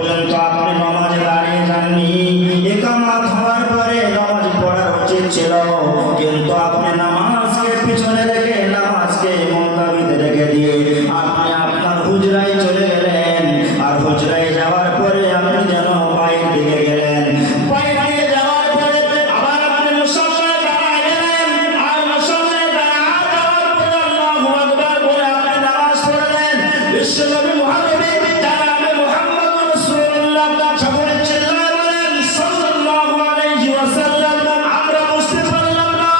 পর্যন্ত আপনি নামাজে দাঁড়িয়ে যাননি। ইকামত হওয়ার পরে নামাজ পড়া উচিত ছিল, কিন্তু আপনি নামাজকে পিছনে রেখে নামাজকে মুলতাবিতে রেখে দিয়ে আপনি আপনার হুজরায় চলে গেলেন। আর হুজরায় যাওয়ার পরে আপনি যেন বাইরের দিকে গেলেন। বাইরে যাওয়ার পরে আবার আপনি মুসল্লায় দাঁড়ায় গেলেন। আর মুসল্লায় দাঁড়ায় যাওয়ার পরে আল্লাহু আকবার বলে আপনি নামাজ পড়লেন। বিশ্বনবী মুহাম্মদ জানাবে মুহাম্মদ রাসূলুল্লাহ সকলে চিল্লায় বলেন সাল্লাল্লাহু আলাইহি ওয়াসাল্লাম। আমরা বুঝতে পারলাম না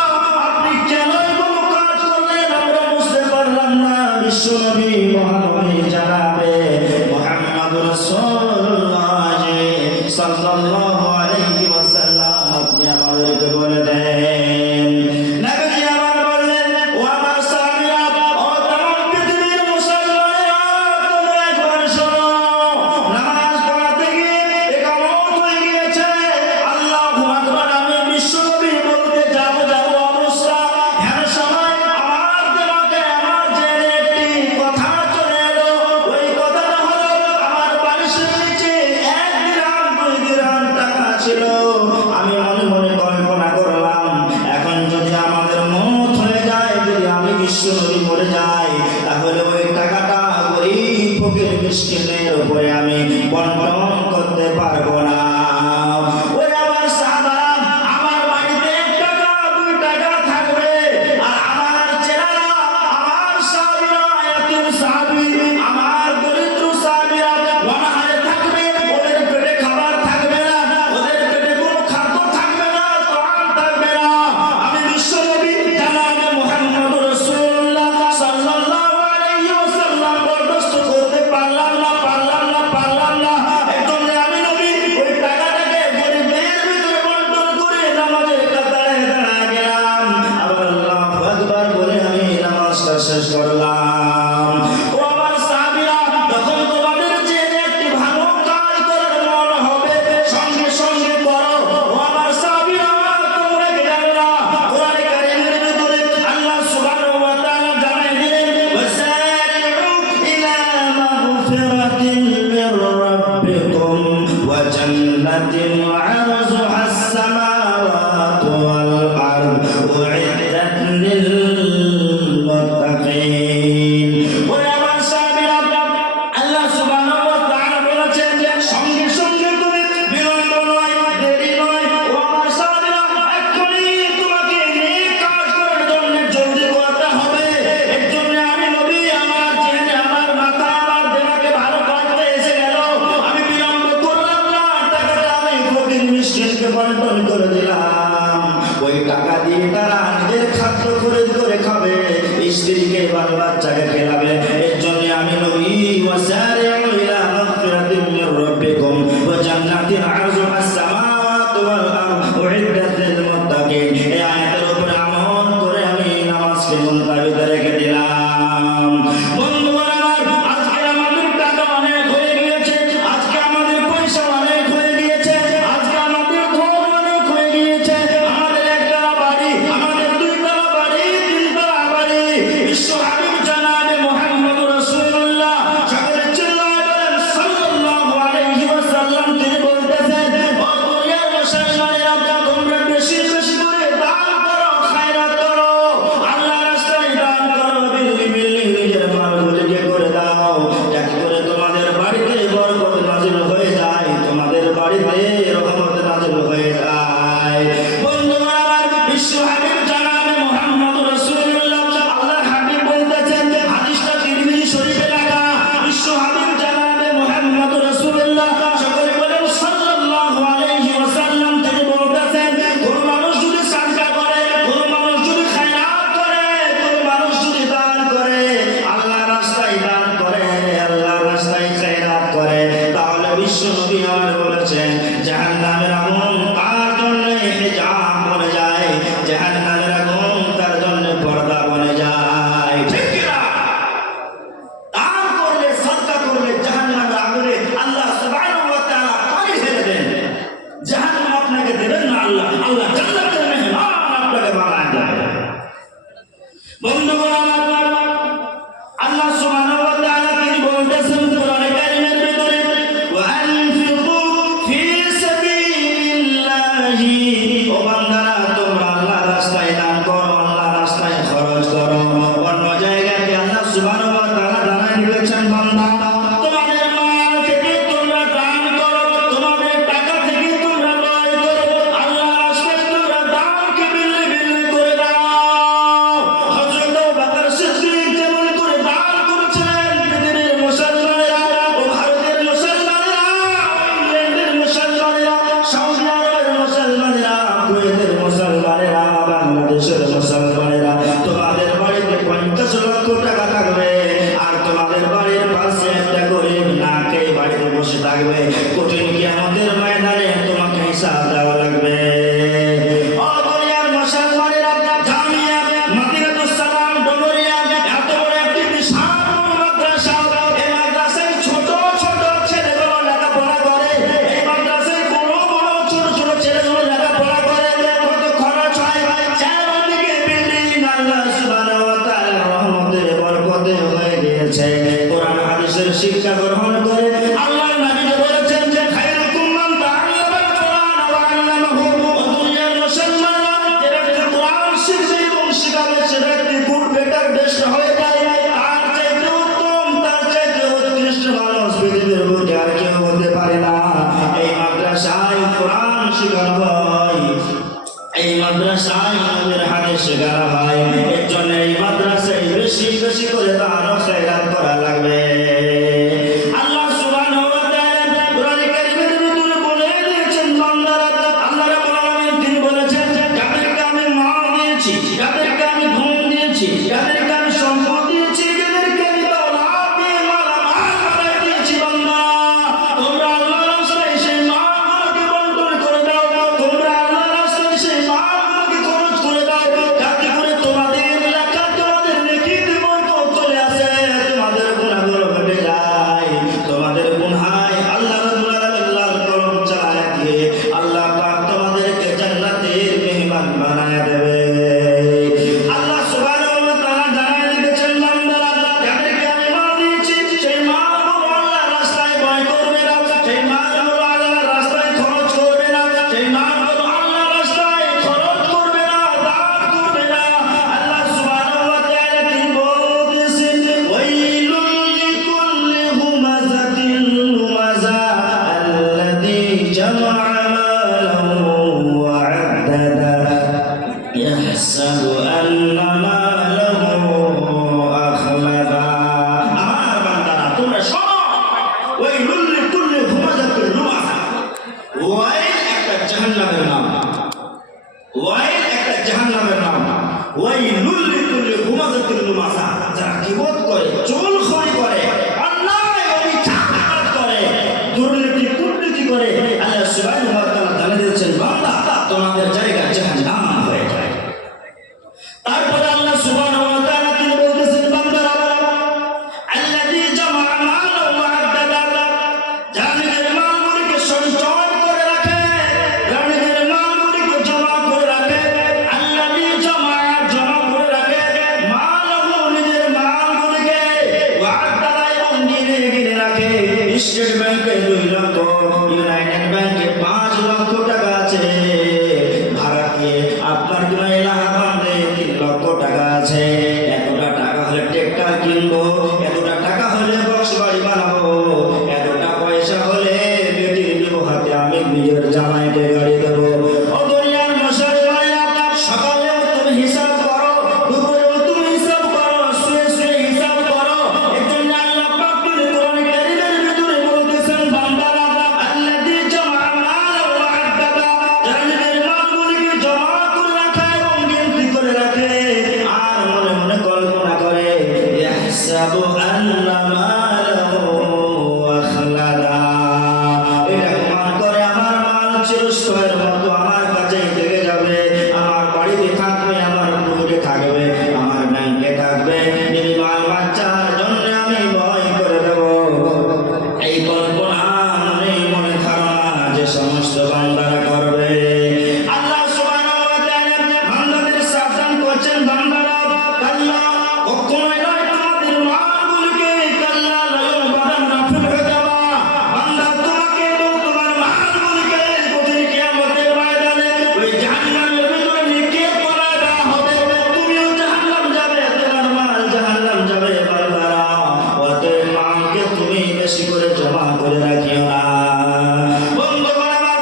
আপনি কেন এরকম কাজ করলেন, আমরা বুঝতে পারলাম না। বিশ্বনবী মুহাম্মদ জানাবে মুহাম্মদ রাসূলুল্লাহ সাল্লাল্লাহু আলাইহি ওয়াসাল্লাম আপনি আমাদেরকে বলে দেন। নবীজি আবার বললেন, ও আমার সাহাবীরা, ও तमाम পৃথিবীর মুসলমানেরা, তোমরা একবার শোনো। নামাজ পড়াতে গিয়ে ইকামত হয়ে গিয়েছে, আল্লাহু আকবার আমি বিশ্বনবী বলতে যাব অবস্থা এমন সময় আমার দিমাগে আমার জেনে একটি কথা চলে এলো। ওই কথাটা হলো আমার বালিশের নিচে 1 দিরহাম 2 দিরহাম টাকা ছিল। আমি মনে মনে কল্পনা করলাম, এখন যদি আমাদের মওত হয়ে যায়, যদি আমি বিশ্বনবী মরে যাই, তাহলে ওই টাকাটা গরীব ফকির মিসকিনের উপরে আমি বন্টন করতে পারবো না। ওই আমার সাহাবারা, আমার বাড়িতে 1 টাকা 2 টাকা থাকবে, আর আমার চেহারা, আমার সাহাবীরা, এতিম সাহাবী, আমার দরিদ্র সাহাবীরা অনাহারে থাকবে। ওদের পেটে খাবার থাকবে না, ওদের পেটে কোনো খাদ্য থাকবে না, ত্রাণ থাকবে না। আমি বিশ্বনবী জানাবে মুহাম্মদ রাসূলুল্লাহ সাল্লাল্লাহু আলাইহি ওয়াসাল্লাম বরদাস্ত করতে পারলাম না। এজন্য আমি নবী ওই টাকাটাকে গরিবদের ভিতরে বন্টন করে নামাজের কাতারে দাঁড়ায় গেলাম। আবার আল্লাহু আকবার বলে আমি নামাজটা শেষ করলাম। ও আমার সাহাবীরা, যখন তোমাদের যে একটি ভালো কাজ করার মন হবে, সঙ্গে সঙ্গে করো। ও আমার সাহাবীরা, তোমরা কি জানো না কোরআনে কারীমের ভিতরে আল্লাহ সুবহানাহু ওয়া তাআলা জানাই দিলেন, ওয়াসারি'ু ইলা মাগফিরাতিন মির রাব্বিকুম ওয়া জান্নাতিন আরযুহা আস-সামাওয়াতু ওয়াল আরদ উ'ইদ্দাত লিল মুত্তাকিন। ওই আমার সাহাবীরা, আল্লাহ সুবহানাহু ওয়া তাআলা বলেছেন যে সঙ্গে সঙ্গে তুমি বিলম্ব নয়, দেরি নয়। ও আমার সাহাবীরা, এক্ষুনি তোমাকে নেক কাজ করার জন্য জলদি করতে হবে। এর জন্য আমি নবী আমার চেহারা, আমার মাথা, আমার দিমাগে ভালো কাজটা এসে গেল। আমি বিলম্ব করলাম না, টাকাটা আমি ফকির মিসকিনকে বন্টন করে দিলাম। ওই টাকা দিয়ে তারা নিজের খাদ্য খরচ করে খাবে, স্ত্রীকে বাল বাচ্চাকে খেলাবে। এর জন্য আমি নবী ওয়াসারি'ু ইলা মাগফিরাতিন মির রাব্বিকুম ওয়া জান্নাতিন আরযুহা আস-সামাওয়াতু ওয়াল আরদ উ'ইদ্দাত লিল মুত্তাকিন, এই আয়াতের উপরে আমল করে আমি নামাজকে মুলতাবিতে রেখে দিলাম। বন্ধুগণ আমার, আজকে আমাদের টাকা অনেক হয়ে গিয়েছে, আজকে আমাদের পয়সা অনেক হয়ে গিয়েছে, আজকে আমাদের ধন অনেক হয়ে গিয়েছে। আমাদের 1 তলা বাড়ি, আমাদের 2 তলা বাড়ি, 3 তলা বাড়ি। বিশ্ব হাবিব জানাবে মুহাম্মদ রাসূলুল্লাহ সকলে চিল্লায় বলেন সাল্লাল্লাহু আলাইহি ওয়াসাল্লাম। তিনি বলতেছেন, ও দুনিয়ার মুসলমানেরা, তোমরা বেশি বেশি করে দান করো, খায়রাত করো, আল্লাহর রাস্তায় দান করো। বিল্লি নিজের মালগুলিকে করে দাও, যাতে করে তোমাদের বাড়িতে বরকত নাযিল হয়ে যায়, তোমাদের বাড়িতে রহমত নাযিল হয়ে যায়। বন্ধুগণ আমার, বিশ্ব হাবিব জানাবে মুহাম্মদ রাসূলুল্লাহ, আল্লাহর হাবিব বলতেছেন, হাদিসটা তিরমিজি শরীফে লেখা। বিশ্ব হাবিব জানাবে মুহাম্মদ রাসূলুল্লাহ সকলে বলেন সাল্লাল্লাহু আলাইহি ওয়াসাল্লাম। তিনি বলতেছেন, কোন মানুষ যদি সাদকা করে, কোন মানুষ যদি খায়রাত করে, কোন মানুষ যদি দান করে, আল্লাহর রাস্তায় দান করে, আল্লাহর রাস্তায় খায়রাত করে, তাহলে বিশ্ব নবী আমার বলেছেন জাহান্নামের আগুন তার জন্য হিজাব বনে যায়, জাহান্নামের আগুন তার জন্য পর্দা বনে যায়। ঠিক কি না? দান করলে, সাদকা করলে জাহান্নামের আগুনে আল্লাহ সুবহানাহু ওয়া তাআলা পানি ঢেলে দেন। জাহান্নাম আপনাকে দেবেন না, আল্লাহ জান্নাতের মেহমান আপনাকে বানায় দেবেন। বন্ধুগণ আমার, আল্লাহ সুবহানাহু ওয়া তাআলা তিনি বলতেছেন কোরআনে কারীমের ভিতরে, ওয়া কঠিন কিয়ামতের ময়দানে তোমাকে হিসাব দেওয়া লাগবে। ও দুনিয়ার মুসলমানেরা, জামিয়া মাদিনাতুস সালাম ডোমরিয়া এত বড় একটি বিশাল মাদ্রাসা। এই মাদ্রাসায় ছোট ছোট ছেলেগুলো লেখাপড়া করে। এই মাদ্রাসায় বড় বড় ছোট ছোট ছেলেগুলো লেখাপড়া করে। কত খরচ হয়, চারদিকে বিল্ডিং। আল্লাহ সুবহানাহু ওয়া তাআলার রহমতের বরকতে হয়ে গিয়েছে। কোরআন হাদিসের শিক্ষা গ্রহণ করে আল্লাহর নবী বলেছেন যে খায়রুকুম মান তাআল্লামাল কোরআন ওয়া আল্লামাহু। দুনিয়ার মুসলমানরা যে ব্যক্তি কোরআন শিখবে এবং শেখাবে সে ব্যক্তি গুড বেটার বেস্ট হয়ে যায়। তার চাইতে উত্তম, তার চাইতে উৎকৃষ্ট মানুষ পৃথিবীর বুকে আর কেউ হতে পারে না। এই মাদ্রাসায় কোরআন শেখানো হয়, এই মাদ্রাসায় নবীর হাদিস শেখানো হয়। এর জন্য এই মাদ্রাসায় বেশি বেশি করে তারও খেয়াল করা লাগবে। আল্লাহ সুবহানাহু ওয়া তাআলা কোরআন কারীমের ভিতরে বলে দিয়েছেন বান্দারা, আল্লাহ রাব্বুল আলামিন তিনি বলেছেন যে যাদেরকে আমি মাল দিয়েছি, যাদেরকে আমি ধন দিয়েছি, যাদেরকে আমি সম্পদ দিয়েছি, যাদেরকে আমি দৌলত দিয়ে মালামাল বানাই দিয়েছি, বান্দা তোমরা আল্লাহর রাস্তায় সেই মালগুলোকে বন্টন করে দাও। তোমরা আল্লাহর রাস্তায় সেই মালগুলোকে খরচ করে দাও, যাতে করে তোমাদের এলাকা তোমাদের নেকিতে বরকত চলে আসে, তোমাদের গুনাহগুলো কেটে যায়। তোমাদের গুনাহে আল্লাহ রাব্বুল আলামিন লাল কলম চালায় দিয়ে আল্লাহ পাক তোমাদেরকে জান্নাতের মেহমান বানায় দেবে। আল্লাহ সুবহানাহু ওয়া তাআলা জানায় দিয়েছেন বান্দারা, যাদেরকে আমি মাল দিয়েছি সেই মালগুলো আল্লাহর রাস্তায় ব্যয় করবে না, সেই মালগুলো আল্লাহর রাস্তায় খরচ করবে না, সেই মালগুলো আল্লাহর রাস্তায় খরচ করবে না, দান করবে না। আল্লাহ সুবহানাহু ওয়া তাআলা তিনি বলতেছেন ওয়াইলুল লিকুল্লি হুমাযাতিন লুমাযা আল্লাযী জামা'a মালাহু ওয়া 'আদ্দাদা ইয়াহসাবু আন্না মালাহু আখলাদা। আমার বান্দারা তোমরা শোনো, ওয়াইলুল লিকুল্লি হুমাযাতিন লুমাযা। ওয়াইল একটা জাহান্নামের নাম, ওয়াইল একটা জাহান্নামের নাম। ওয়াইলুল লিকুল্লি হুমাযাতিন লুমাযা, যারা গীবত করে, চুগলখড়ি করে, অন্যায় অবিচার করে, দুর্নীতি কূটনীতি করে, আল্লাহ সুবহানাহু ওয়া তাআলা জানিয়ে দিয়েছেন বান্দা তোমাদের জায়গা জাহান্নাম হয়ে যায়। তারপরে আল্লাহ সুবহানাহু ওয়া তাআলা তিনি বলতেছেন বান্দারা আল্লাযী জামা'a মালাহু ওয়া 'আদ্দাদা, যারা নিজের মালগুলিকে সঞ্চয় করে রাখে, যারা নিজের মালগুলিকে জমা করে রাখে। আল্লাযী জামা'a জমা করে রাখে মালাহু নিজের মালগুলিকে, ওয়া 'আদ্দাদা এবং গিনে গিনে রাখে। স্টেট ব্যাংকে 2 লক্ষ, ইউনাইটেড ব্যাংকে 5 লক্ষ টাকা আছে, ভারতীয় আপনার কিনা এলাহাবাদে 3 লক্ষ টাকা আছে। এতটা টাকা হলে ট্রাক্টর কিনবো, এতটা টাকা হলে বক্স বাড়ি বানাবো, এতটা পয়সা হলে বেটির বিবাহতে আমি নিজের জামাইকে গাড়ি দেবো। ও দুনিয়ার মুসলমানেরা, সকালেও তুমি হিসাব করো, দুপুরেও তুমি হিসাব করো, শুয়ে শুয়ে হিসাব করো। এর জন্য আল্লাহ পাক তিনি কোরআন কারীমের ভিতরে বলতেছেন বান্দারা আল্লাযী জামা'a মালাহু ওয়া 'আদ্দাদা, যারা নিজের মালগুলিকে জমা করে রাখে এবং গিনতি করে রাখে, আর মনে মনে কল্পনা করে ইয়াহসাবু আন্না মালাহু আখলাদা, এটা মনে করে আমার মাল চিরস্থায়ীর মতো আমার কাছেই থেকে যাবে, আমার বাড়িতে থাকবে, আমার পুকুরে থাকবে, আমার ব্যাংকে থাকবে, যদি মাল বাচ্চার জন্য আমি ভয় করে দেব। এই কল্পনা মনে মনে ধারণা যে সমস্ত বান্দারা করবে। আল্লাহ সুবহানাহু ওয়া তাআলা বান্দাদের সাবধান করছেন বান্দারা কাল্লা, কখনোই নয় তোমাদের মালগুলিকে কাল্লা লা ইউবাদান নাফিল হয়ে যাবা। বান্দা তোমাকে এবং তোমার মালগুলিকে কঠিন কিয়ামতের ময়দানে ওই জাহান্নামের ভিতরে নিক্ষেপ করা দেওয়া হবে। তুমিও জাহান্নাম যাবে, তোমার মাল জাহান্নাম যাবে বান্দারা। অতএব মালকে তুমি বেশি করে জমা করে রাখিও না। বন্ধুগণ আমার,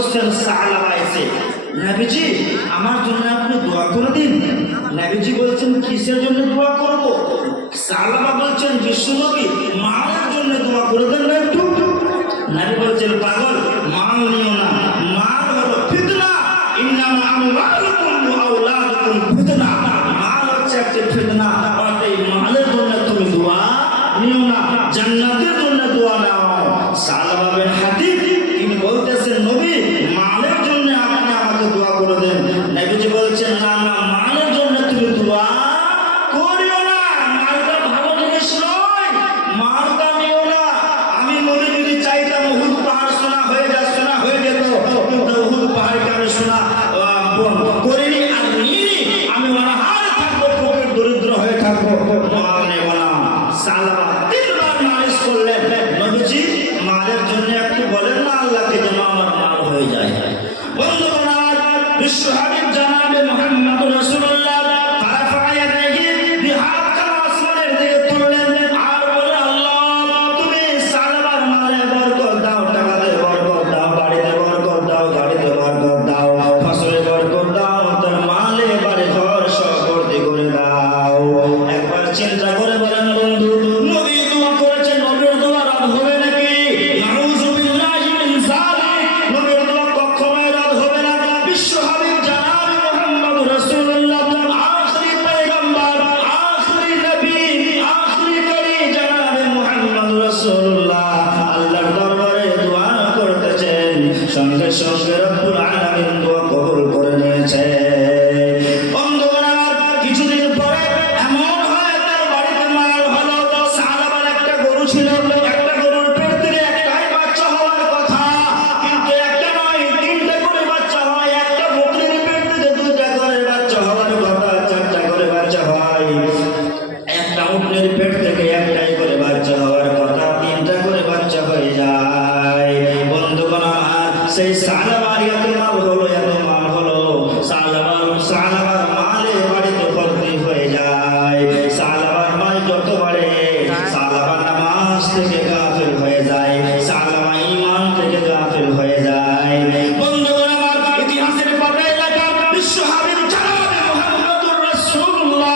করছেন সাহাবা এসে, নবীজি আমার জন্য আপনি দোয়া করে দিন। নবীজি বলছেন কিসের জন্য দোয়া করব? সাহাবা বলছেন বিশ্বনবী মালের জন্য দোয়া করে দেন না একটু। নবী বলছেন পাগল, মাল নিও না, মাল হলো ফিতনা। ইন্নামা আমওয়ালুকুম ওয়া আওলাদুকুম ফিতনা। মাল হচ্ছে একটা ফিতনা। আর এই মালের জন্য তুমি দোয়া নিও না, জান্নাতের জন্য দোয়া নাও। সাহাবা বিন হাতিব তিনি বলতেছেন নবী মালের জন্য আপনি আমাকে দোয়া করে দেন। নবীজি বলছেন না না, মালের জন্য তুমি দোয়া করিও না, মালটা ভালো জিনিস নয়, মালটা নিও না। আমি নবী যদি চাইতাম উহুদ পাহাড় সোনা হয়ে যেত, কিন্তু উহুদ পাহাড়কে আমি সোনা করিনি আর নিইনি। আমি অনাহার থাকবো, ফকির দরিদ্র হয়ে থাকবো, মাল নেব না। সাহাবা তিনবার নালিশ করলেন, নবীজি মালের জন্য একটু বলেন না আল্লাহকে যেন আমার মাল হয়ে যায়। বন্ধুগণ আমার বিশ্ব হাবিব জনাবে মুহাম্মদ রাসূলুল্লাহ ফারাফা ইয়াদাইহি বিহাত কারা আসমানের দিকে তুললেন আর বলে আল্লাহ তুমি সাহাবার মালে বরকত দাও, টাকাতে বরকত দাও, বাড়িতে বরকত দাও, গাড়িতে বরকত দাও, ফসলে বরকত দাও, তার মালে বাড়ি ঘর সব ভর্তি করে দাও। একবার চিন্তা করে বলেন বন্ধু, নবী দোয়া করেছেন, নবীর দোয়া রদ হবে নাকি? নাউযু বিল্লাহি মিন যালিক। নবীর দোয়া কখনোই রদ হবে না। বিশ্ব হাবিব জনাবে মুহাম্মদ রাসূলুল্লাহ আখিরি পয়গম্বর, আখিরি নবী, আখিরি কলি জনাবে মুহাম্মদ রাসূলুল্লাহ আল্লাহর দরবারে দোয়া করতেছেন, সঙ্গে সঙ্গে রব্বুল আলামিন দোয়া কবুল করে নিয়েছে। বন্ধুগণ আমার কিছুদিন পরে এমন হয় তার বাড়িতে মাল হলো। সাহাবার একটা গরু ছিল, একটা গরুর পেট থেকে একটাই বাচ্চা হওয়ার কথা, কিন্তু একটা নয় তিনটা করে বাচ্চা হয়। একটা বকরির পেট থেকে দুইটা করে বাচ্চা হওয়ার কথা, চারটা করে বাচ্চা হয়। একটা উটনির পেট থেকে একটাই করে বাচ্চা হওয়ার কথা, তিনটা করে বাচ্চা হয়ে যায়। বন্ধুগণ আমার সেই সাহাবার এত মাল হলো, এত মাল হলো, সাহাবার মালে বাড়িতে ভর্তি হয়ে যায়। সাহাবার মাল যত বাড়ে সাহাবা নামাজ থেকে গাফিল হয়ে যায়, সাহাবা ঈমান থেকে গাফিল হয়ে যায়। বন্ধুগণ আমার ইতিহাসের পাতায় লেখা বিশ্ব হাবিব জনাবে মুহাম্মদুর রাসূলুল্লাহ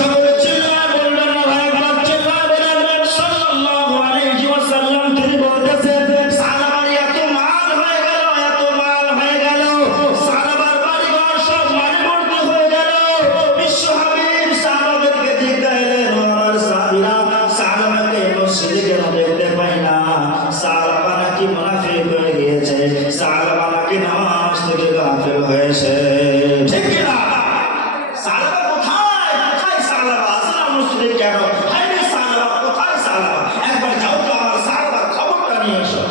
সকলে চিল্লায় বললেন না ভাই, চিল্লায় বলেন সাল্লাল্লাহু আলাইহি ওয়াসাল্লাম। তিনি বলতেছেন সাহাবার এত মাল হয়ে গেল, এত মাল হয়ে গেল, সাহাবার বাড়িঘর সব মালে ভর্তি হয়ে গেল। বিশ্ব হাবিব সাহাবাদেরকে জিজ্ঞাসা করলেন, আমার সাহাবীরা সাহাবাকে মসজিদে কেন দেখতে পাই না? সাহাবা নাকি মুনাফিক হয়ে গিয়েছে, সাহাবা নাকি নামাজ থেকে গাফিল হয়েছে। ঠিক কি না? সাহাবা কোথায়? কোথায় সাহাবা? আসলে মসজিদে কেন? হায়রে সাহাবা কোথায়? সাহাবা একবার যাও তো আমার সাহাবার খবরটা নিয়ে এসো।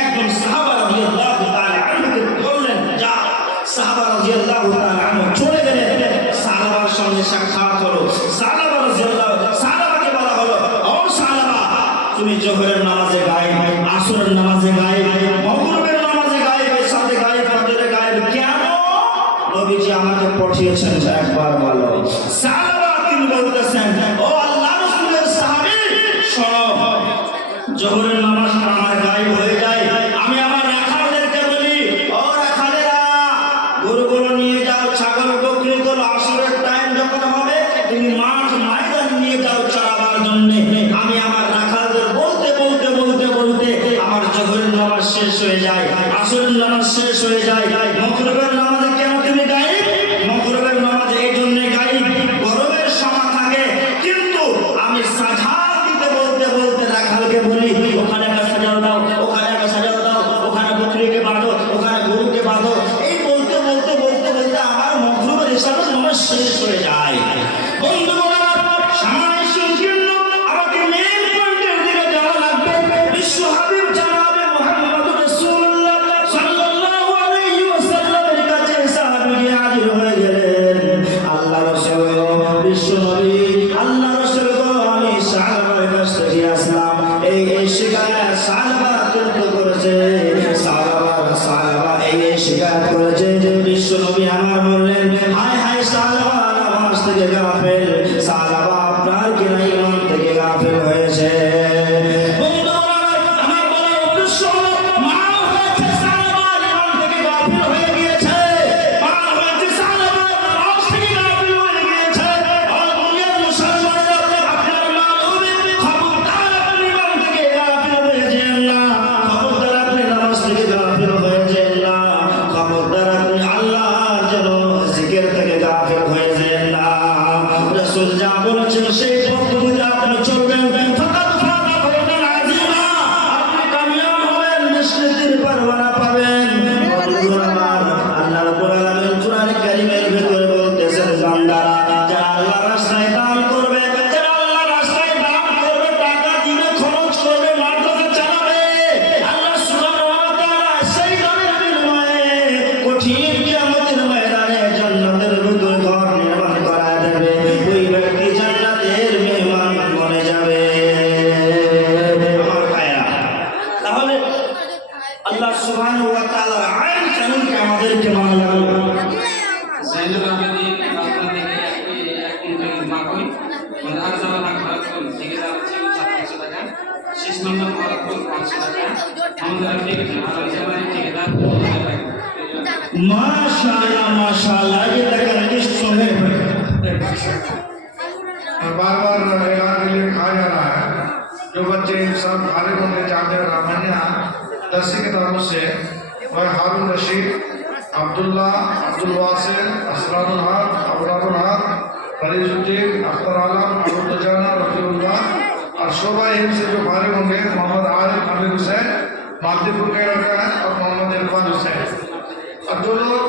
একদম সাহাবা রাদিয়াল্লাহু তাআলা আনহুকে বললেন যা। সাহাবা রাদিয়াল্লাহু তাআলা আনহু চলে গেলেন, সাহাবার সঙ্গে সাক্ষাৎ হলো। সাহাবাকে বলা হলো, ও সাহাবা তুমি জোহরের নামাজে গায়েব, আসরের নামাজে গায়েব, মাগরিবের নামাজে গায়েব, সাথে গায়েব, ফজরের গায়েব কেন? নবীজি আমাকে পাঠিয়েছেন একবার বলো। সাহাবা তিনি বলতেছেন, ও আল্লাহর রাসূলের সাহাবী শোনো, জোহরের নামাজটা আমার গায়েব হয়ে যায়, আমি আমার রাখালদেরকে বলি, ও রাখালেরা গরুগুলো নিয়ে যাও, ছাগল বকরিগুলো আসরের টাইম যখন হবে তুমি মাঠ ময়দান নিয়ে যাও চড়াবার জন্য। আমি আমার রাখালদের বলতে বলতে বলতে বলতে আমার জোহরের নামাজ শেষ হয়ে যায়, আসরের নামাজ শেষ হয়ে যায়। মাগরিবের নামাজে কেন তুমি গায়েব? মাগরিবের নামাজে এই জন্য গায়েব গরমের সময় থাকে, কিন্তু আমি সাজা দিতে বলতে বলতে রাখালকে বলি ওখানে একটা সাজাও দাও, ওখানে একটা সাজাও দাও, ওখানে বকরিকে বাঁধো, ওখানে গরুকে বাঁধো। এই বলতে বলতে বলতে বলতে আমার মাগরিবের হিসাবে নামাজ শেষ হয়ে যায়। বন্ধুগণ সময় সংকীর্ণ, আমাকে মেন পয়েন্টের দিকে যাওয়া লাগবে। বিশ্ব হাবিব জনাবে মুহাম্মদ রাসূলুল্লাহ সাল্লাল্লাহু আলাইহি ওয়াসাল্লামের কাছে সাহাবী হাজির হয়ে গেলেন। আল্লাহ রাসূল বিশ্ব নবী, আল্লাহ রাসূল গো আমি সাহাবার কাছ থেকে আসলাম, এই শিকায়ত সাহাবা তুলতে করেছে, সাহাবা এই শিকায়ত করেছে। বিশ্ব নবী আমার বললেন, হায় হায় সাহাবা নামাজ থেকে গাফিল, সাহাবা আপনার কিনা ঈমান থেকে গাফিল হয়েছে। বন্ধুরা আমার বলার উদ্দেশ্য হলো মাল হয়েছে সাহাবা ঈমান থেকে বলেছেন সেই পদ্ধতিতে আপনি চলবেন, ফাকাদ ফাযা ফাওজান আযীমা, আপনি কামিয়াব হবেন, নিশ্চিন্তির পরওয়ানা পাবেন। আল্লাহ রাব্বুল আলামিন কুরআনে কারীমের ভিতরে বলতেছেন, বান্দারা যারা আল্লাহর রাস্তায় দান করবে, যারা আল্লাহর রাস্তায় দান করবে, টাকা দিবে, খরচ করবে, মাদ্রাসা চালাবে, আল্লাহ সুবহানাহু ওয়া তাআলা সেই দানের বিনিময়ে কঠিন কিয়ামতের ময়দানে জান্নাতের ভিতরে ঘর নির্মাণ করায় দেবে। ওই ব্যক্তি জান্নাতের মেহমান বনে যাবে। আমার ভাইরা, তাহলে আল্লাহ সুবহানাহু ওয়া তাআলার আইন কানুনকে আমাদেরকে মানা লাগবে। Zainul Abidin বাংলা থেকে এখন মাকই মদার জামানা ভারতকুল থেকে যাচ্ছে 700 টাকা, 6 নম্বর ভারতকুল 500 টাকা, আমাদের আফিক আলাল জামানি থেকে দাম माशाअल्लाह माशाअल्लाह, ये देखकर किस्त में बार बार ऐलान के लिए कहा जा रहा है, जो बच्चे सब खालिद होंगे चाहते हैं रामान्या 10 की तरफ से वह हारून रशीद, अब्दुल्ला, अब्दुल वासिल, असरारुल हक, अबरारुल हक, फरीजुद्दीन, अख्तर आलम, अबू तजाना, रफीउल्लाह और शोभा हिंद से जो फारिग होंगे मोहम्मद आरिफ अमीर हुसैन मालदीपुर का लड़का है और मोहम्मद इरफान हुसैन। और जो लोग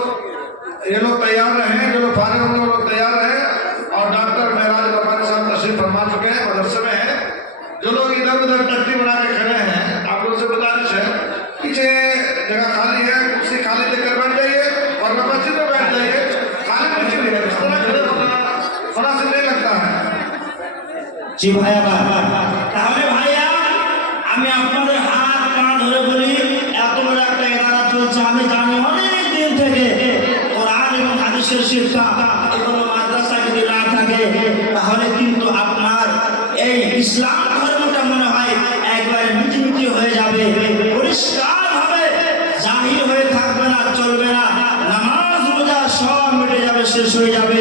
ये लोग तैयार हैं, जो लोग फारिग होंगे वो लोग तैयार हैं। और डॉक्टर महराज रब्बानी साहब तशरीफ फरमा चुके हैं, मदरसे में हैं। जो लोग इधर उधर टट्टी बना के खड़े हैं, आप लोगों से गुजारिश है, पीछे जगह खाली है, कुर्सी खाली देकर बैठ जाइए और मस्जिद में बैठ जाइए। खाली कुर्सी है, इस तरह खड़े होना मुनासिब नहीं लगता है। জি ভাইয়া, তাহলে ভাইয়া আমি আপনাদের হাত পা ধরে বলি, এত বড় একটা ইদারা চলছে, আমি জানি অনেক দিন থেকে কোরআন এবং হাদিসের শিক্ষা এগুলো মাদ্রাসা যদি না থাকে তাহলে কিন্তু আপনার এই ইসলাম ধর্মটা মনে হয় একবারে মিটিমিটি হয়ে যাবে, পরিষ্কার ভাবে জাহির হয়ে থাকবে না, চলবে না, নামাজ রোজা সব মিটে যাবে, শেষ হয়ে যাবে।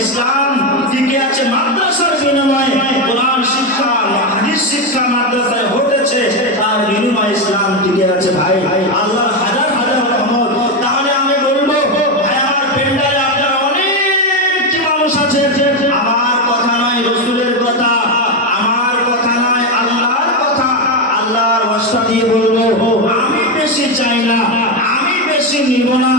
ইসলাম টিকে আছে মাদ্রাসার বিনিময়ে, কোরআন শিক্ষা হাদিস শিক্ষা মাদ্রাসায় হতেছে, তার বিনিময়ে ইসলাম টিকে আছে। ভাই আল্লাহর হাজার হাজার রহমত। তাহলে আমি বলবো ভাই, আমার পেন্ডালে আপনারা অনেক মানুষ আছে, আমার কথা নয় রসুলের কথা, আমার কথা নয় আল্লাহর কথা, আল্লাহর ওয়াস্তা দিয়ে বলবো, আমি বেশি চাই না, আমি বেশি নিব না,